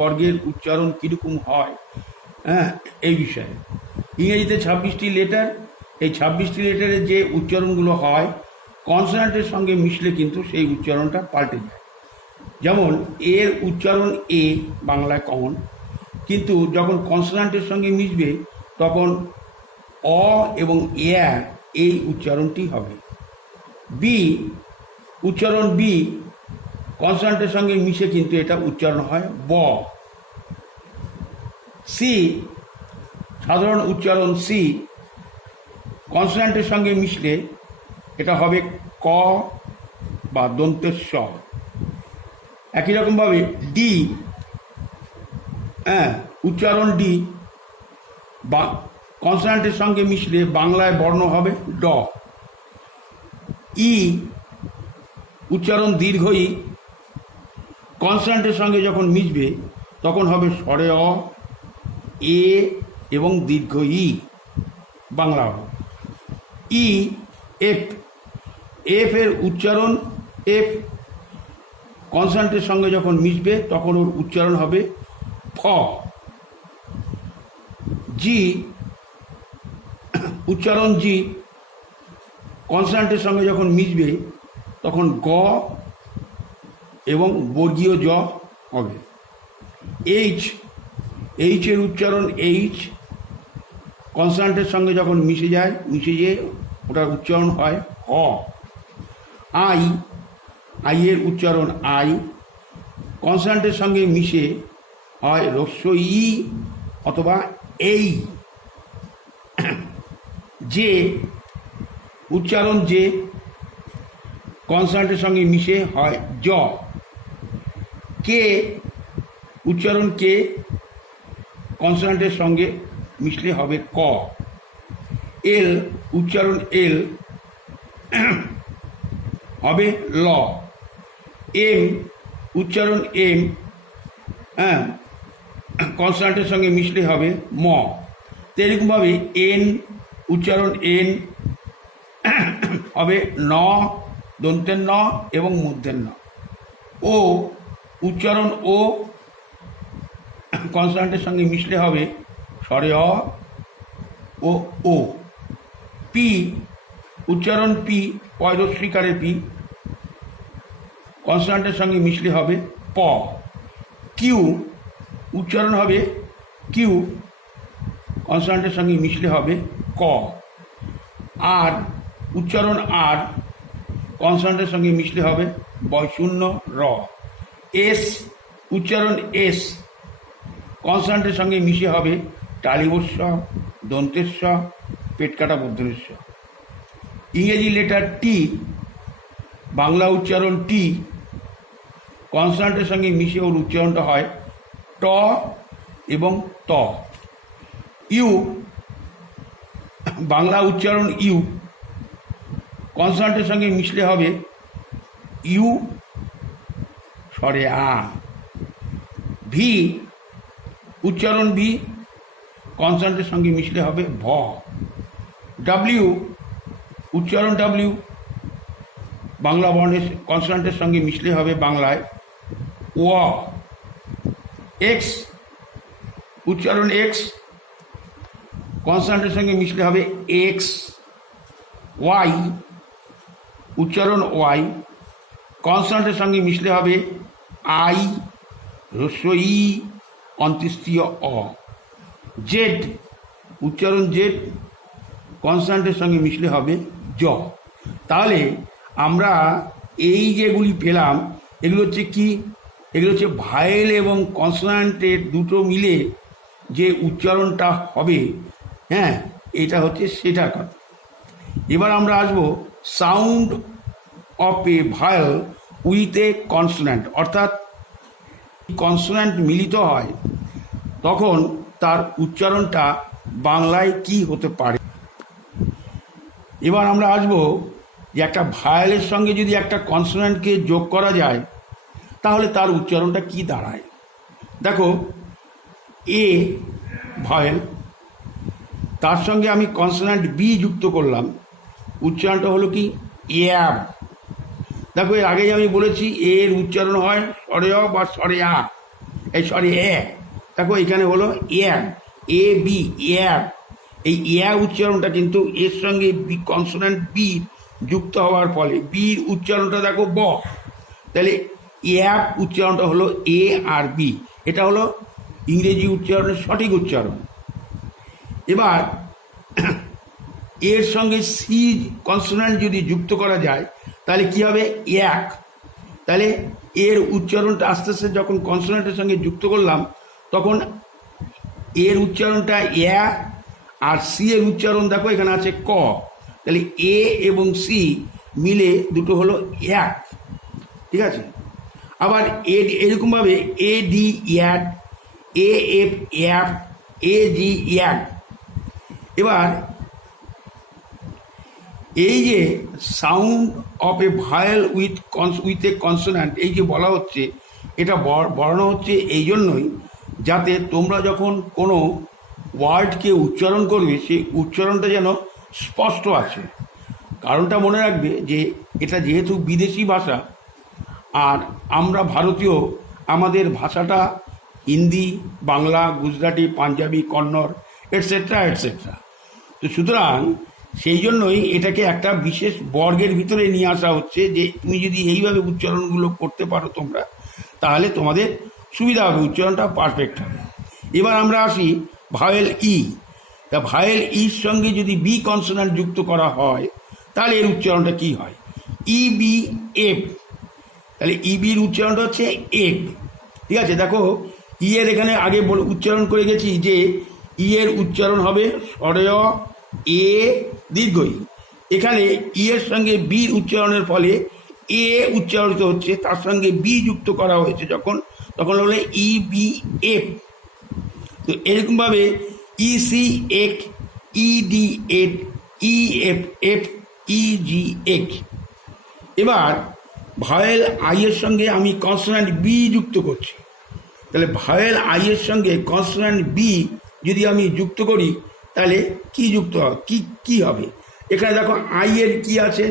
বর্গের উচ্চারণ কীরকম হয়, হ্যাঁ, এই বিষয়ে। ইংরেজিতে 26টি লেটার, এই 26টি লেটারের যে উচ্চারণগুলো হয় কনসোনান্টের সঙ্গে মিশলে কিন্তু সেই উচ্চারণটা পাল্টে যায়। যেমন এর উচ্চারণ এ বাংলায় কমন, কিন্তু যখন কনসোনান্টের সঙ্গে মিশবে তখন অ এবং এ এই উচ্চারণটি হবে। বি উচ্চারণ বি কনসোনান্টের সঙ্গে মিশে কিন্তু এটা উচ্চারণ হয় ব। সি সাধারণ উচ্চারণ সি কনসোনান্টের সঙ্গে মিশলে এটা হবে ক বা দন্তের স। একই রকমভাবে ডি, হ্যাঁ, উচ্চারণ ডি বা কনসোনান্টের সঙ্গে মিশলে বাংলায় বর্ণ হবে ড। ই উচ্চারণ দীর্ঘ ই কনসোনান্টের সঙ্গে যখন মিশবে তখন হবে স্বরে অ, এ এবং দীর্ঘ ই, বাংলা হবে। ই এফ, এফ এর উচ্চারণ এফ কনসোনান্টের সঙ্গে যখন মিশবে তখন ওর উচ্চারণ হবে ফ। জি উচ্চারণ জি কনসোনান্টের সঙ্গে যখন মিশবে তখন গ এবং বর্গীয় জ হবে। এইচ, এইচ এর উচ্চারণ এইচ কনসোনান্টের সঙ্গে যখন মিশে যেয়ে ওটার উচ্চারণ হয় হ। আই, আই এর উচ্চারণ আই কনসোনান্টের সঙ্গে মিশে হয় হ্রস্ব ই অথবা এই। যে উচ্চারণ যে কনসোনান্টের সঙ্গে মিশে হয় জ। কে উচ্চারণ কে কনসোনান্টের সঙ্গে মিশলে হবে ক। এল উচ্চারণ এল হবে ল। এম উচ্চারণ এম, হ্যাঁ, কনসোনান্টের সঙ্গে মিশলে হবে ম। তো এরকমভাবে এন উচ্চারণ এন হবে ন, দন্তের ন এবং মূর্ধের ন। ও উচ্চারণ ও কনসোনান্টের সঙ্গে মিশলে হবে স্বরে অ ও ও। পি উচ্চারণ পি পয়রস্বীকারে পি কনসোনান্টের সঙ্গে মিশলে হবে প। কিউ উচ্চারণ হবে কিউ কনসোনান্টের সঙ্গে মিশলে হবে ক। আর উচ্চারণ আর কনসোনান্টের সঙ্গে মিশলে হবে বয়শূন্য র। এস উচ্চারণ এস কনসোনান্টের সঙ্গে মিশে হবে টালিবস্য, দন্তেস্ব, পেট কাটা মূর্ধন্যস্ব। ইংরেজি লেটার টি বাংলা উচ্চারণ টি কনসোনান্টের সঙ্গে মিশে ওর উচ্চারণটা হয় ট এবং ত। ইউ বাংলা উচ্চারণ ইউ কনসোনান্টের সঙ্গে মিশলে হবে ইউ স্বরে আ। ভি উচ্চারণ ভি কনসোনান্টের সঙ্গে মিশলে হবে ভ। ডাব্লিউ উচ্চারণ ডাব্লিউ বাংলা বর্ণের কনসোনান্টের সঙ্গে মিশলে হবে বাংলায় ও। এক্স উচ্চারণ এক্স কনসোনান্টের সঙ্গে মিশলে হবে এক্স। ওয়াই উচ্চারণ ওয়াই কনসোনান্টের সঙ্গে মিশলে হবে আই, হ্রস্ব ই, অন্ত্যেষ্টিয় অ। জেড উচ্চারণ জেড কনসোনান্টের সঙ্গে মিশলে হবে জ। তাহলে আমরা এই যেগুলি পেলাম এগুলো হচ্ছে কি, এগুলো হচ্ছে ভায়েল এবং কনসোনান্টের দুটো মিলে যে উচ্চারণটা হবে, হ্যাঁ, এটা হচ্ছে সেটার কথা। এবার আমরা আসবো sound of A vowel with a consonant, অর্থাৎ কনসোন্যান্ট মিলিত হয় তখন তার উচ্চারণটা বাংলায় কি হতে পারে। এবার আমরা আসবো যে একটা ভায়েলের সঙ্গে যদি একটা কনসোন্যান্টকে যোগ করা যায় তাহলে তার উচ্চারণটা কি দাঁড়ায়। দেখো এ ভায়েল, তার সঙ্গে আমি কনসোন্যান্ট বি যুক্ত করলাম, উচ্চারণটা হলো কি অ্যাব। দেখো এর আগেই আমি বলেছি এর উচ্চারণ হয় স্বরে অ বা স্বরে আ, এই সরি দেখো এখানে হলো অ্যাব, এ বি অ্যাব। এই উচ্চারণটা কিন্তু এর সঙ্গে বি কনসোনেন্ট বি যুক্ত হওয়ার ফলে বির উচ্চারণটা দেখো ব, তাহলে অ্যাব উচ্চারণটা হলো এ আর বি। এটা হলো ইংরেজি উচ্চারণের সঠিক উচ্চারণ। এবার এর সঙ্গে সি কনসোনেন্ট যদি যুক্ত করা যায় তাহলে কি হবে এক। তাহলে এর উচ্চারণটা আস্তে আস্তে যখন কনসোনেন্টের সঙ্গে যুক্ত করলাম তখন এর উচ্চারণটা এ, আর সি এর উচ্চারণ দেখো এখানে আছে ক, তাহলে এ এবং সি মিলে দুটো হলো এক। ঠিক আছে, আবার এরকমভাবে A D ad, A F af, A G ag. এবার এই যে sound of A vowel with a consonant এই যে বলা হচ্ছে, এটা বর্ণ হচ্ছে এই জন্যই যাতে তোমরা যখন কোনো ওয়ার্ডকে উচ্চারণ করবে সেই উচ্চারণটা যেন স্পষ্ট আছে। কারণটা মনে রাখবে যে এটা যেহেতু বিদেশি ভাষা আর আমরা ভারতীয়, আমাদের ভাষাটা হিন্দি, বাংলা, গুজরাটি, পাঞ্জাবি, কন্নড় এটসেট্রা এটসেট্রা। তো সুতরাং সেই জন্যই এটাকে একটা বিশেষ বর্গের ভিতরে নিয়ে আসা হচ্ছে যে তুমি যদি এইভাবে উচ্চারণগুলো করতে পারো তোমরা, তাহলে তোমাদের সুবিধা হবে, উচ্চারণটা পারফেক্ট হবে। এবার আমরা আসি ভায়েল ই। তা ভায়েল ইর সঙ্গে যদি বি কনসোন্যান্ট যুক্ত করা হয় তাহলে এর উচ্চারণটা কি হয়, ই বি এফ। তাহলে ইবির উচ্চারণটা হচ্ছে এফ। ঠিক আছে, দেখো ই এর এখানে আগে উচ্চারণ করে গেছি যে ই এর উচ্চারণ হবে স্বরেয় এ দীর্ঘই। এখানে ই এর সঙ্গে বি উচ্চারণের ফলে এ উচ্চারিত হচ্ছে, তার সঙ্গে বি যুক্ত করা হয়েছে যখন, তখন হলে ই বি এফ। তো এরকমভাবে E C ec, E D ed, E F ef, E G eg. এবার ভায়েল আই এর সঙ্গে আমি কনসোন্যান্ট বি যুক্ত করছি, তাহলে ভায়েল আই এর সঙ্গে কনসোন্যান্ট বি যদি আমি যুক্ত করি তাহলে কি যুক্ত হবে, কি হবে। এখানে দেখো আই এর কি আছে,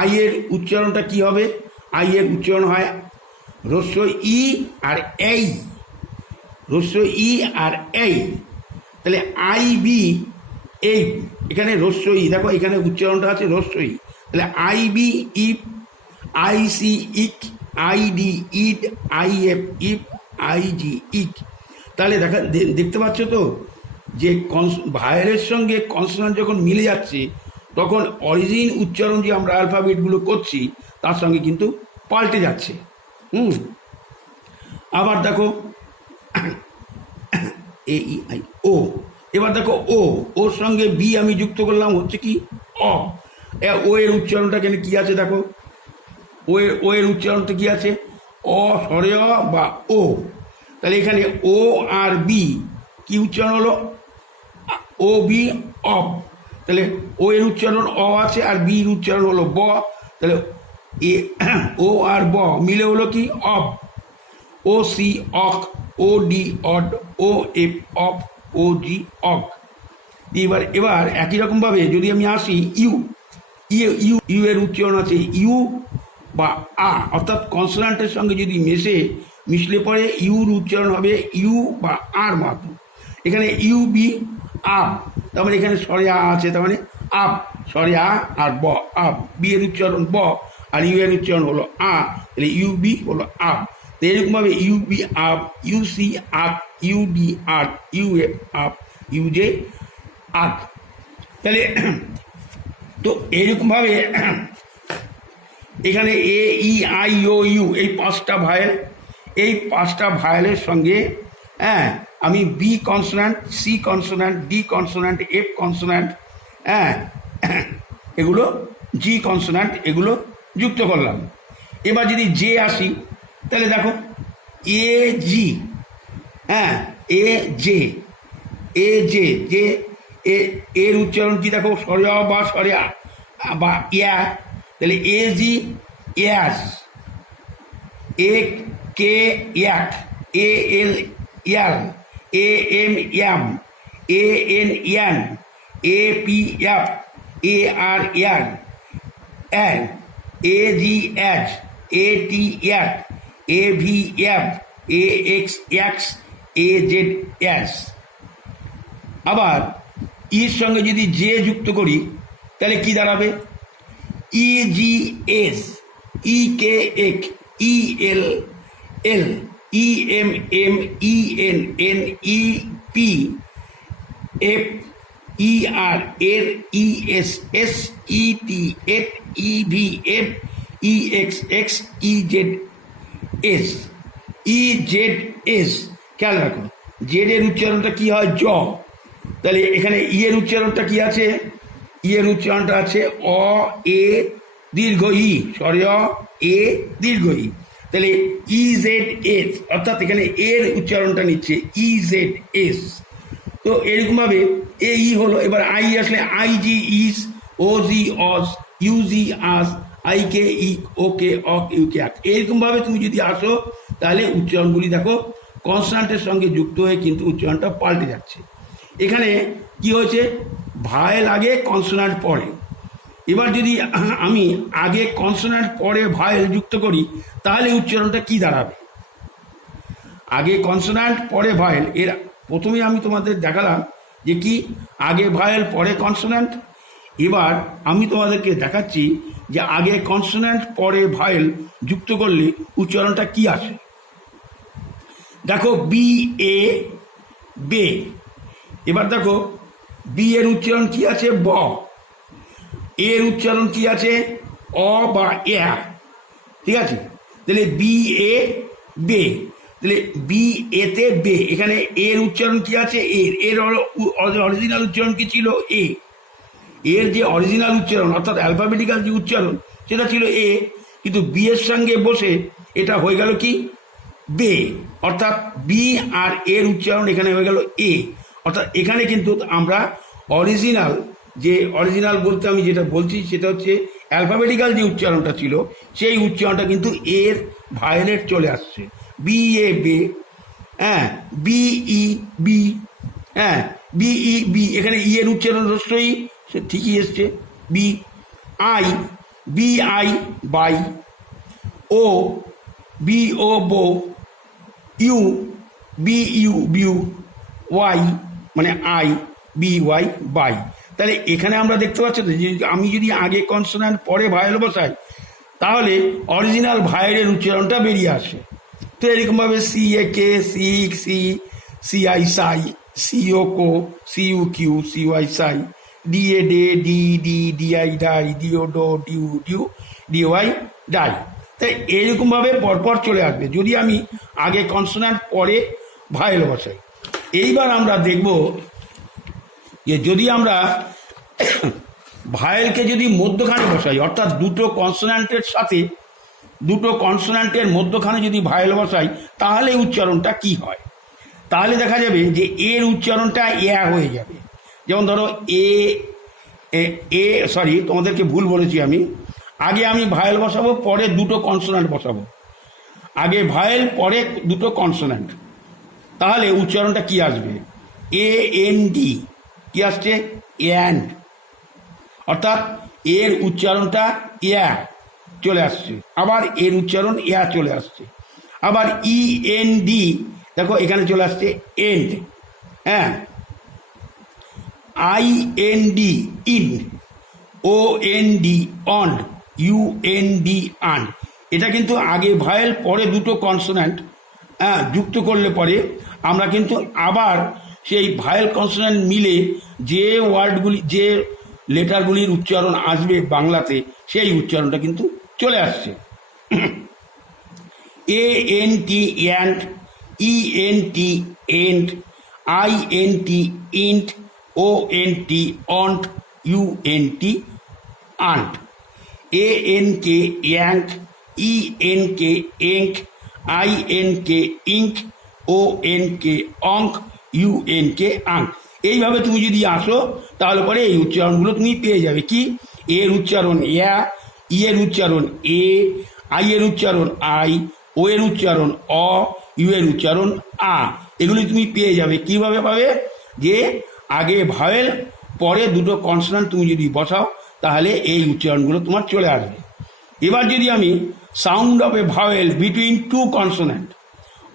আই এর উচ্চারণটা কি হবে, আই এর উচ্চারণ হয় হ্রস্ব ই আর এই, হ্রস্ব ই আর এই। তাহলে আই বি এই, এখানে হ্রস্ব ই, দেখো এখানে উচ্চারণটা আছে হ্রস্ব ই, তাহলে I B ib, I C ic, I D id, I F if, I G ig. তাহলে দেখতে পাচ্ছ তো যে ভায়েলের সঙ্গে কনসোন্যান্ট যখন মিলে যাচ্ছে তখন অরিজিন উচ্চারণ যে আমরা অ্যালফাবেটগুলো করছি তার সঙ্গে কিন্তু পাল্টে যাচ্ছে। আবার দেখো এ ই আই ও। এবার দেখো ওর সঙ্গে বি আমি যুক্ত করলাম হচ্ছে কি অ। ও এর উচ্চারণটা কেন কি আছে দেখো, ও এর উচ্চারণটা কি আছে অ স্বরেয় বা ও। তাহলে এখানে ও আর বি কি উচ্চারণ হলো, ও বি অব। তাহলে ও এর উচ্চারণ অ আছে আর বির উচ্চারণ হলো ব, তাহলে ও আর ব মিলে হলো কি of. O C oc, O D od, O F of, O G og. এবার একই রকমভাবে যদি আমি আসি ইউ, ইউ এর উচ্চারণ আছে ইউ বা আ, অর্থাৎ কনসোন্যান্টের সঙ্গে যদি মিশলে পরে ইউর উচ্চারণ হবে ইউ বা আর মাত্র। এখানে ইউ বি আপ, তার মানে এখানে স্বরে আ আছে, তার মানে আপ, স্বরে আ আর ব আপ। বি এর উচ্চারণ ব আর ইউ এর উচ্চারণ হলো আ, তাহলে ইউ বি হলো আপ। তো এরকমভাবে U B up, U C up, U D up, U F up, U J up. তাহলে তো এইরকমভাবে এখানে এ ই আই ও ইউ এই পাঁচটা ভায়েল, এই পাঁচটা ভায়েলের সঙ্গে আমি B consonant, C consonant, D consonant, F consonant, এগুলো জি কনসোন্যান্ট, এগুলো যুক্ত করলাম। এবার যদি জে আসি তাহলে দেখো এ জি, এ জে, এ জে যে এর উচ্চারণ কি দেখো স্বরে বা স্বরে বা ইয়া, তাহলে এ জি ইয়াস, A K ak, A L al, A M am, A N an, A P ap, A R ar, A G ag, A T at, A V av, A X ax, A Z az. আবার ইর সঙ্গে যদি J যুক্ত করি তাহলে কি দাঁড়াবে? ই G S, E K ek, E L el, E M em, E N en, E P ep, E R er, E S es, E T et, E V ev, E X ex, E Z ez, E Z ez. খেয়াল রাখো Z এর উচ্চারণটা কি হয়? জ। তাহলে এখানে E এর উচ্চারণটা কি আছে? ই এর উচ্চারণটা আছে অ এ দীর্ঘ ই, সরি অ এ দীর্ঘ ই। তাহলে ই জেড এস, অর্থাৎ এখানে এর উচ্চারণটা নিচ্ছে ই জেড এস। তো এরকমভাবে এ ই হলো। এবার আই আসলে আই জি ইস, ও জি অস, you G us, I K ই, ও কে অক, ইউ কে আক। এরকমভাবে তুমি যদি আসো তাহলে উচ্চারণগুলি দেখো কনসোনান্টের সঙ্গে যুক্ত হয়ে কিন্তু উচ্চারণটা পাল্টে যাচ্ছে। এখানে কি হয়েছে? ভায়েল আগে কনসোনান্ট পরে। এবার যদি আমি আগে কনসোনান্ট পরে ভায়েল যুক্ত করি তাহলে উচ্চারণটা কি দাঁড়াবে? আগে কনসোনান্ট পরে ভায়েল, এর প্রথমে আমি তোমাদের দেখালাম যে কি আগে ভায়েল পরে কনসোনান্ট। এবার আমি তোমাদেরকে দেখাচ্ছি যে আগে কনসোনান্ট পরে ভায়েল যুক্ত করলে উচ্চারণটা কি আসে। দেখো বি এ বে। এবার দেখো বি এর উচ্চারণ কি আছে? ব। এর উচ্চারণ কি আছে? অ বা এ। ঠিক আছে, তাহলে বি এ বে। তাহলে বি এতে বে, এখানে এর উচ্চারণ কি আছে? এর এর অরিজিনাল উচ্চারণ কি ছিল? এ। এর যে অরিজিনাল উচ্চারণ অর্থাৎ অ্যালফাবেটিক্যাল যে উচ্চারণ সেটা ছিল এ, কিন্তু বি এর সঙ্গে বসে এটা হয়ে গেল কি? বে। অর্থাৎ বি আর এর উচ্চারণ এখানে হয়ে গেল এ। অর্থাৎ এখানে কিন্তু আমরা অরিজিনাল, যে অরিজিনাল বলতে আমি যেটা বলছি সেটা হচ্ছে অ্যালফাবেটিক্যাল যে উচ্চারণটা ছিল সেই উচ্চারণটা কিন্তু এর ভায়োলেট চলে আসছে। বি এ বে, হ্যাঁ, বিই বি, হ্যাঁ, বিই বি। এখানে ই এর উচ্চারণ রস্যই, সে ঠিকই এসছে be. I, B I bi. O, B O bo. U, B U bu. Y মানে আই, বি ওয়াই বাই। তাহলে এখানে আমরা দেখতে পাচ্ছি যে আমি যদি আগে কনসোনান্ট পরে ভায়েল বসাই তাহলে অরিজিনাল ভায়েলের উচ্চারণটা বেরিয়ে আসে। তো এরকমভাবে C A ca, C ce, C I ci, C O co, C U cu, C Y cy, D A da, D de, D I di, D O do, D U du, D Y dy. তাই এরকমভাবে পরপর চলে আসবে যদি আমি আগে consonant পরে vowel বসাই। এইবার আমরা দেখব যে যদি আমরা ভায়েলকে যদি মধ্যখানে বসাই, অর্থাৎ দুটো কনসোনান্টের সাথে দুটো কনসোনান্টের মধ্যখানে যদি ভায়েল বসাই তাহলে উচ্চারণটা কি হয়। তাহলে দেখা যাবে যে এর উচ্চারণটা এ হয়ে যাবে। যেমন ধরো এ এ সরি তোমাদেরকে ভুল বলেছি আমি। আগে আমি ভায়েল বসাবো, পরে দুটো কনসোনান্ট বসাবো। আগে ভায়েল পরে দুটো কনসোনান্ট, তাহলে উচ্চারণটা কি আসবে? A N D. কি আসছে? অ্যান্ড। অর্থাৎ এর উচ্চারণটা ইয়া চলে আসছে, আবার এর উচ্চারণ ইয়া চলে আসছে। আবার ই এন ডি, দেখো এখানে চলে আসছে এন্ড। হ্যাঁ, I N D ind, O N D ond, U N D und. এটা কিন্তু আগে ভায়েল পরে দুটো কনসোনান্ট যুক্ত করলে পরে আমরা কিন্তু আবার সেই ভায়েল কনসোনান্ট মিলে যে ওয়ার্ডগুলি, যে লেটারগুলির উচ্চারণ আসবে বাংলাতে সেই উচ্চারণটা কিন্তু চলে আসছে। A N T ant, E N T ent, I N T int, O N T ont, U N T unt, A N K ank, E N K enk, I N K ink, O N K onk, U N K আঙ্ক। এইভাবে তুমি যদি আসো তাহলে পরে এই উচ্চারণগুলো তুমি পেয়ে যাবে। কি? এর উচ্চারণ ইয়া, ই এর উচ্চারণ এ, আই এর উচ্চারণ আই, ও এর উচ্চারণ অ, ইউ এর উচ্চারণ আ। এগুলি তুমি পেয়ে যাবে। কিভাবে পাবে? যে আগে ভাওয়েল পরে দুটো কনসোনান্ট তুমি যদি বসাও তাহলে এই উচ্চারণগুলো তোমার চলে আসবে। এবার যদি আমি sound of a vowel between two consonant,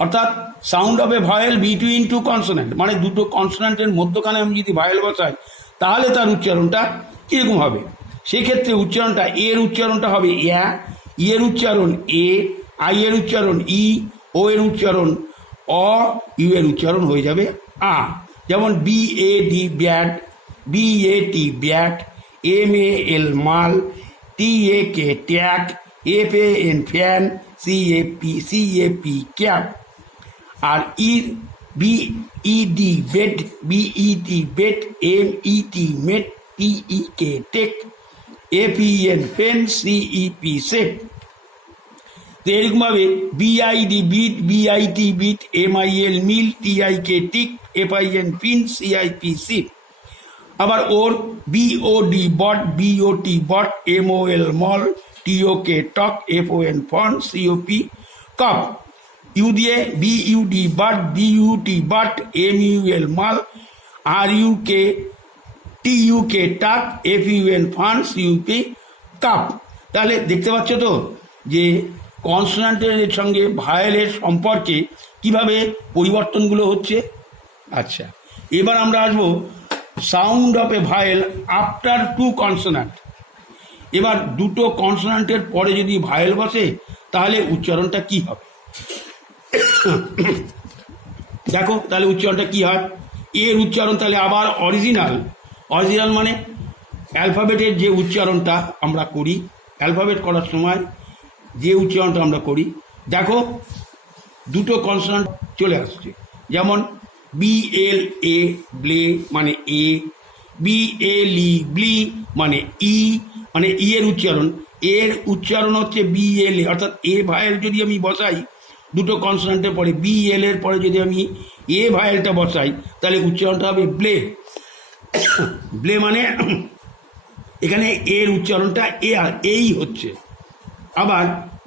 অর্থাৎ sound of a vowel between two consonant, মানে দুটো কনসোনেন্টের মধ্যখানে আমি যদি ভয়েল বসাই তাহলে তার উচ্চারণটা কীরকম হবে। সেক্ষেত্রে উচ্চারণটা এর উচ্চারণটা হবে ইয়া, ই এর উচ্চারণ এ, আই এর উচ্চারণ ই, ও এর উচ্চারণ অ, ইউ এর উচ্চারণ হয়ে যাবে আ। যেমন B A D bad, B A T bat, M A L mal, T A K tak, F A N fan, C A P cap. আর E B E D bed, B E T bet, M E T met, T E K tek, F E N fen, C E P cep. তো এরকমভাবে B I D bid, B I T bit, M I L mil, T I K tik, F I N fin, C I P cip. আবার ওর BOD bod, B O T bot, M O L mol, T O K tok, F O N fon, C O P cop. U দিয়ে B U D bud, B U T but, M U L mul, R U K টিইউকে টাক, এফইউএন fun, CUP cup. তাহলে দেখতে পাচ্ছ তো যে কনসোনান্টের সঙ্গে ভায়েলের সম্পর্কে কিভাবে পরিবর্তনগুলো হচ্ছে। আচ্ছা, এবার আমরা আসবো sound of A vowel after two consonant. এবার দুটো কনসোনান্টের পরে যদি ভায়েল বসে তাহলে উচ্চারণটা কি হবে দেখো। তাহলে উচ্চারণটা কি হয়, এর উচ্চারণ তাহলে আবার অরিজিনাল মানে অ্যালফাবেটের যে উচ্চারণটা আমরা করি, অ্যালফাবেট করার সময় যে উচ্চারণটা আমরা করি, দেখো দুটো কনসোনান্ট চলে আসছে। যেমন বি এল এ ব্লে মানে এ, বি এল ই ব্লি মানে ই, মানে ই এর উচ্চারণ হচ্ছে বি এল এ। অর্থাৎ এ ভায়েল যদি আমি বসাই দুটো কনসোনান্টের পরে, বি এল এর পরে যদি আমি এ ভায়েলটা বসাই তাহলে উচ্চারণটা হবে ব্লে। ব্লে মানে এখানে এর উচ্চারণটা এ আর এই হচ্ছে। আবার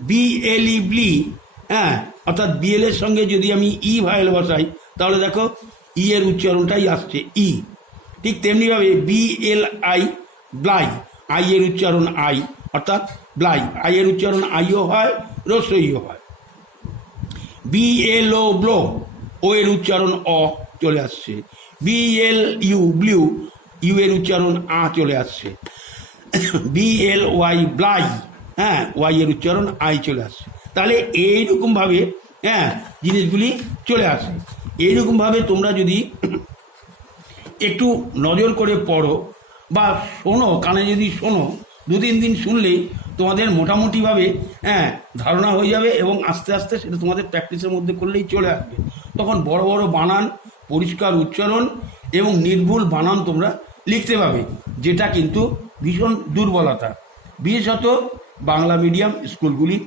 বি এল ই ব্লি, হ্যাঁ, অর্থাৎ বিএল এর সঙ্গে যদি আমি ই ভায়েল বসাই তাহলে দেখো ই এর উচ্চারণটাই আসছে ই। ঠিক তেমনিভাবে বি এল আই ব্লাই, আই এর উচ্চারণ আই অর্থাৎ ব্লাই, আই এর উচ্চারণ আইও হয়, রসইও হয়। বি এল ও ব্লো, ও এর উচ্চারণ অ চলে আসছে। B L U blue, U এর উচ্চারণ আ চলে আসছে। বি এল ওয়াই ব্লাই, হ্যাঁ, ওয়াই এর উচ্চারণ আই চলে আসছে। তাহলে এইরকমভাবে হ্যাঁ জিনিসগুলি চলে আসে। এইরকমভাবে তোমরা যদি একটু নজর করে পড়ো বা শোনো, কানে যদি শোনো, 2-3 দিন শুনলেই তোমাদের মোটামুটিভাবে হ্যাঁ ধারণা হয়ে যাবে এবং আস্তে আস্তে সেটা তোমাদের প্র্যাকটিসের মধ্যে করলেই চলে আসবে। তখন বড় বড় বানান, পরিষ্কার উচ্চারণ এবং নির্ভুল বানান তোমরা লিখতে পাবে, যেটা কিন্তু ভীষণ দুর্বলতা বিশেষত বাংলা মিডিয়াম স্কুলগুলির